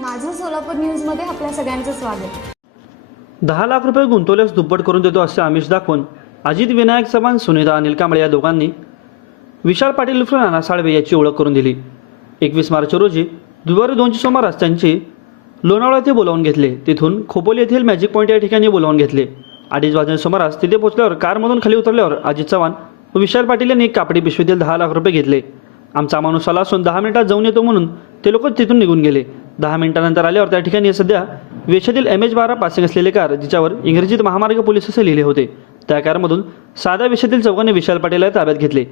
माझं सोलापूर न्यूजमध्ये आपल्या सगळ्यांचं स्वागत. दहा लाख रुपये गुंतवल्यास दुप्पट करून देतो असे आमिष दाखवून अजित विनायक चव्हाण सुनीता अनिल कांबळे या दोघांनी विशाल पाटील उर्फ नाना साळवे याची ओळख करून दिली. एकवीस मार्च रोजी दुपारी दोनशे सुमारास त्यांची लोणावळा येथे बोलावून घेतले. तिथून खोपोली येथील मॅजिक पॉईंट या ठिकाणी बोलावून घेतले. अडीच वाजण्याच्या सुमारास तिथे पोहोचल्यावर कारमधून खाली उतरल्यावर अजित चव्हाण व विशाल पाटील यांनी कापडी पिशवीतील दहा लाख रुपये घेतले. आमचा माणूस आला असून दहा मिनिटात जाऊन येतो म्हणून ते लोक तिथून निघून गेले. दहा मिनिटानंतर आल्यावर त्या ठिकाणी सध्या वेशातील एम एच बारा पासिंग असलेले कार जिच्यावर इंग्रजीत महामार्ग पोलीस असे लिहिले होते. त्या कारमधून साध्या वेशातील चौघांनी विशाल पाटीलला ताब्यात घेतले.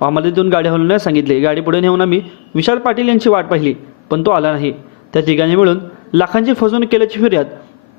अहमदीतून गाडी हलवण्यास सांगितले गाडी पुढे नेऊन आम्ही विशाल पाटील यांची वाट पाहिली पण तो आला नाही त्या ठिकाणी मिळून लाखांची फसवणूक केल्याची फिर्याद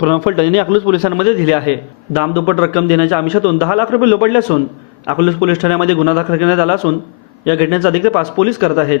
प्रणव फलटण यांनी अकलूज पोलिसांमध्ये दिली आहे. दामदुप्पट रक्कम देण्याच्या आमिषातून दहा लाख रुपये लोपडले असून अकलूज पोलीस ठाण्यामध्ये गुन्हा दाखल करण्यात आला असून या घटनेचा अधिक तपास पोलीस करत आहेत.